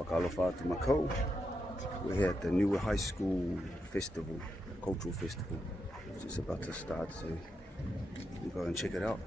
Wakalofa to Mako. We're here at the Niue High School Festival, Cultural Festival. It's just about to start, so we'll go and check it out.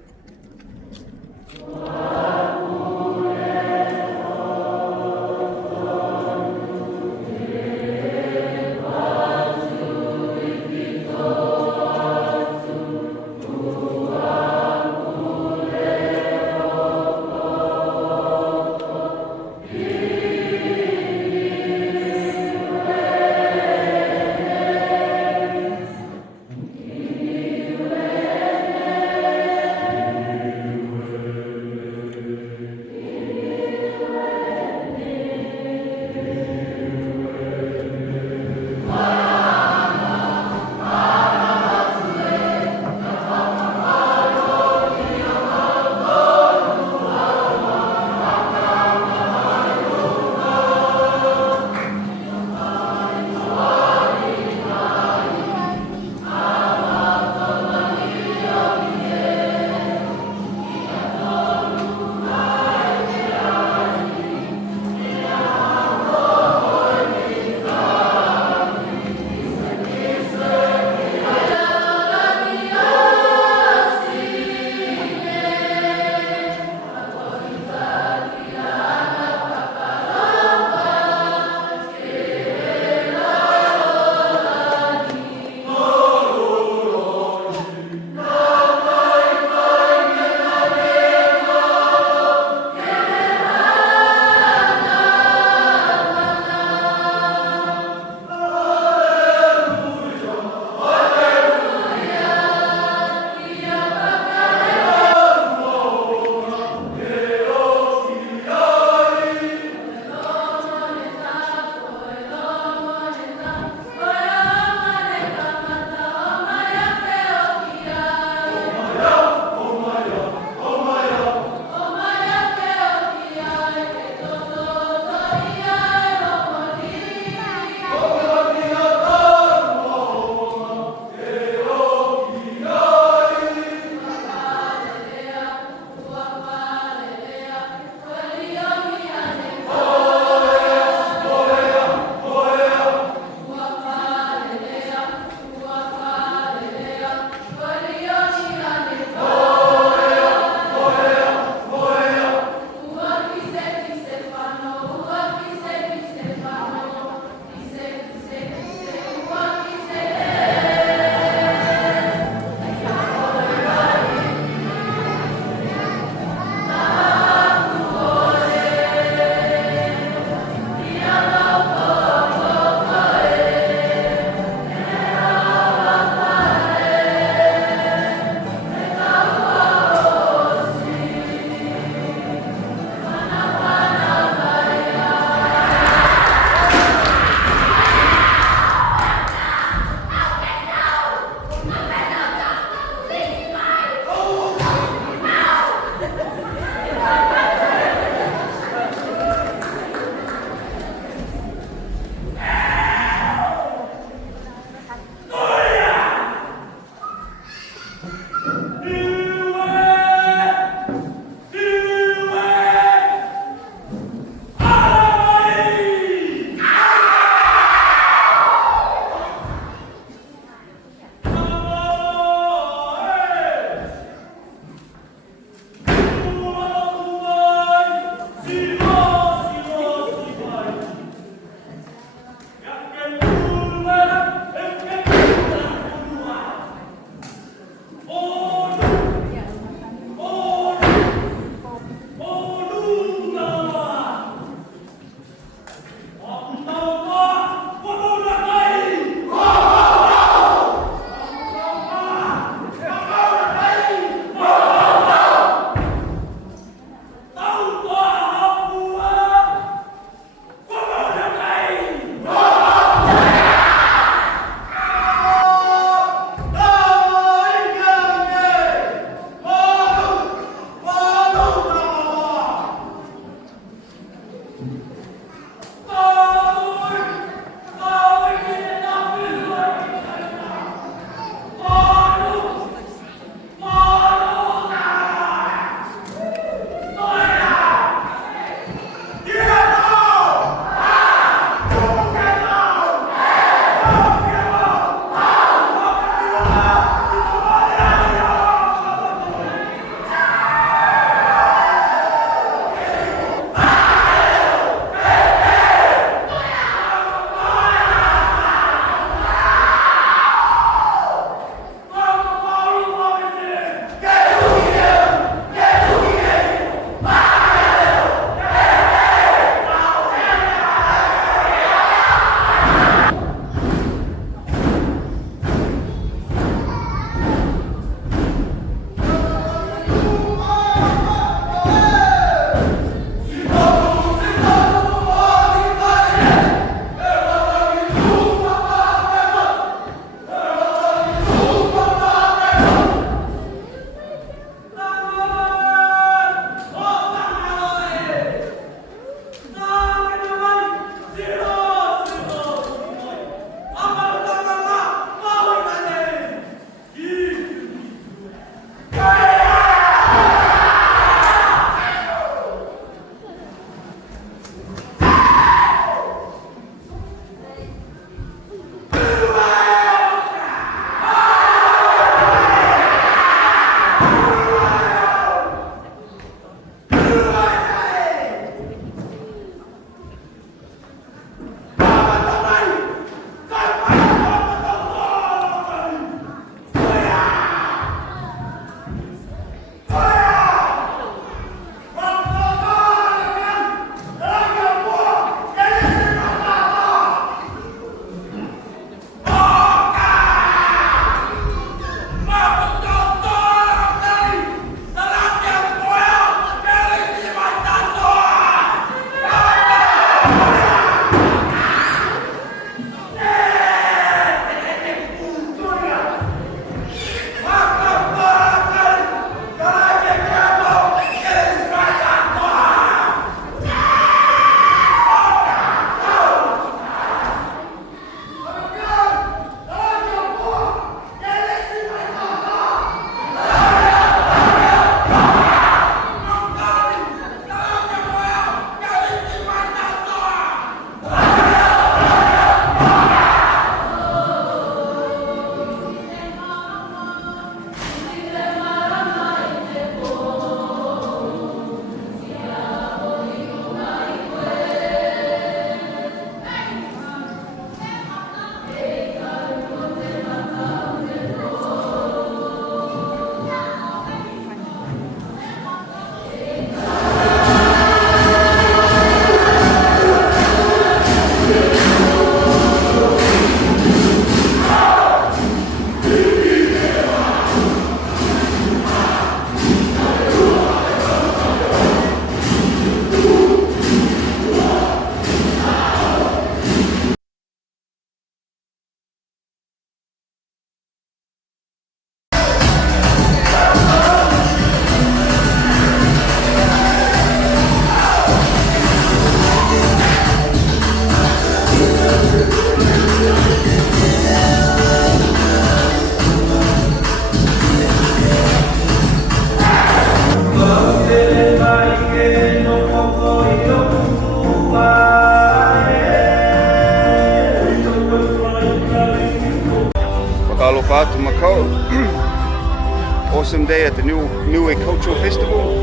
Well, awesome day at the Niue Cultural Festival.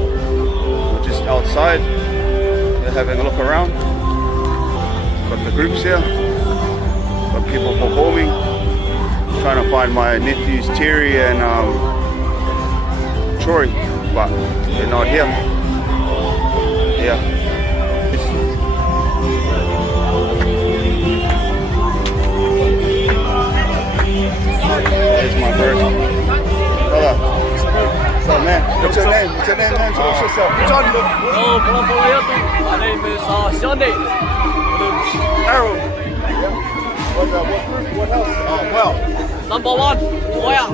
We're just outside, we're having a look around. Got the groups here, got people performing. Trying to find my nephews Terry and Troy, but they're not here. Yeah. There's my bird. Brother. What's up, man? What's your name? What's your name, man? Introduce yourself. John. Hello, my name is Shande. Arrow. What else? Oh, well. Number one. Oh, yeah.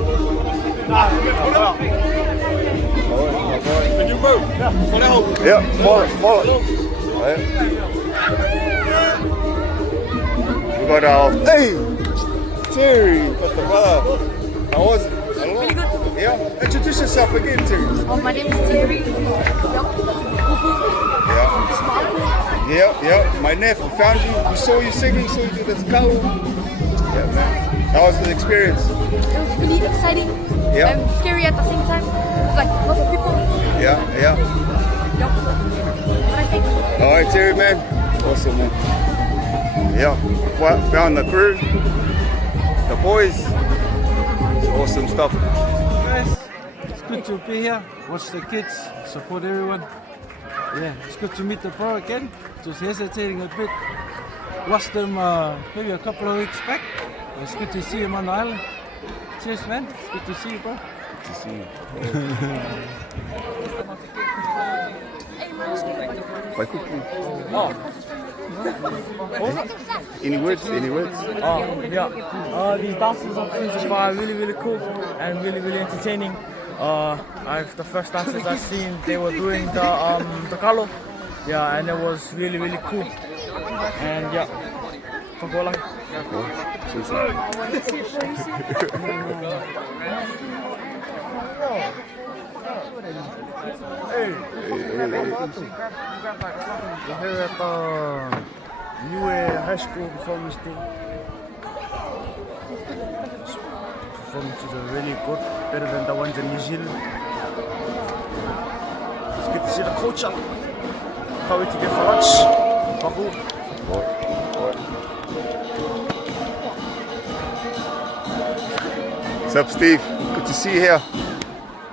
Can you move? Yeah, follow. Right. We got our Terry, got the brother. How was it? Really good. Yeah. Introduce yourself again, Terry. My name is Terry. Yeah. My nephew found you. We saw you singing, saw you do this color. Yeah, man. How was the experience? It was really exciting and scary at the same time. It was like lots of people. Yeah. Yep. What I think. All right, Terry, man. Awesome, man. Yeah. Found the crew, the boys. It's awesome stuff. Guys, it's good to be here. Watch the kids, support everyone. Yeah, it's good to meet the bro again. Just hesitating a bit. Lost them maybe a couple of weeks back. It's good to see him on the island. Cheers, man. It's good to see you, bro. Good to see you. Any words? Yeah. These dances on Princess Fire are really cool and really entertaining. The first dances I've seen, they were doing the kalo. Yeah, and it was really cool. And yeah, Pagola. We're here at Niue High School performance team. Performances are really good, better than the ones in New Zealand. It's good to see the culture. Can't wait to get for lunch. Paku. What's up, Steve? Good to see you here.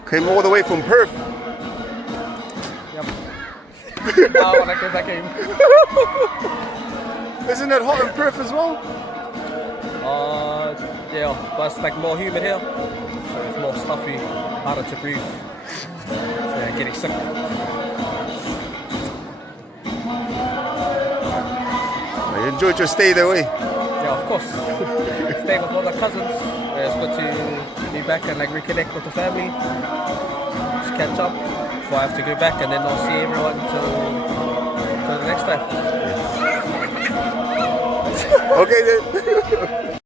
Came all the way from Perth. When I came. Isn't it hot in Perth as well? Yeah, but it's like more humid here, so it's more stuffy, harder to breathe. So yeah, getting sick. You enjoyed your stay there, eh? Yeah, of course. Staying with all the cousins. Yeah, it's good to be back and like reconnect with the family. Just catch up before I have to go back, and then I'll see everyone until the next time. Okay then.